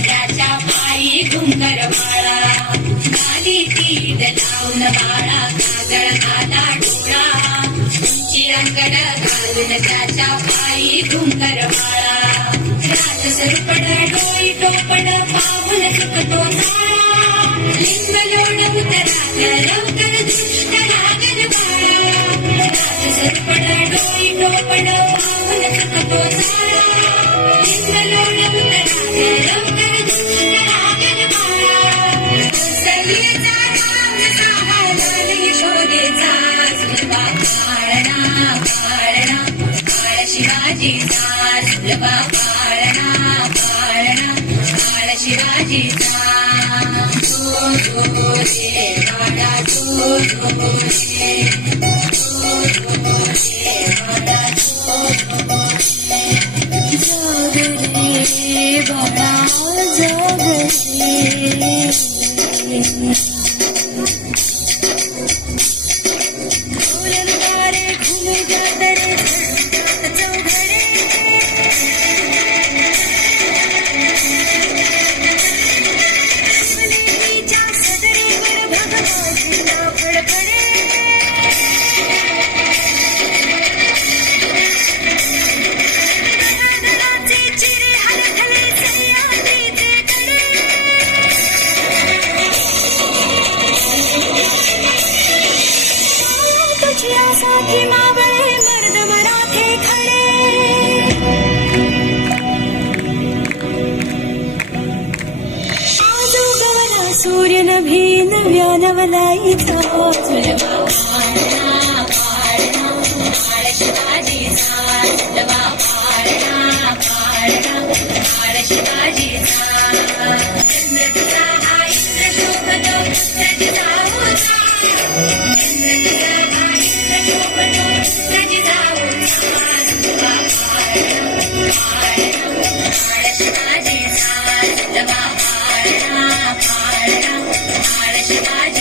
त्याच्या पायी घुंगरमाळा गाली तीद लावून बाळा काजळ घाला डोळा उंची रंगड घालून त्याच्या पायी घुंगरमाळा राज सरपड डोई टोपड पाहून चुकतो ताळा लिंग लोण उतरात लवकर दुष्ट लागल बाळा राज सरपड डोई टोपड पाहून चुकतो ताळा लिंग लोण उतरात लवकर शिवाजीचा सुलभा पाळणा पाळणा काळ शिवाजीचा तो रे बाळा तो रे बाळा जग रे बाळा जग साठी मावळे मर्द मराठे खडे आजो गवला सूर्य नभी नव्या नवलाईचा सुलभा पाळणा पाळणा काळ शिवाजीचा सुलभा पाळणा पाळणा काळ शिवाजीचा चंद्र तुझा हा इंद्र शोभतो तुझा होता शिवाजी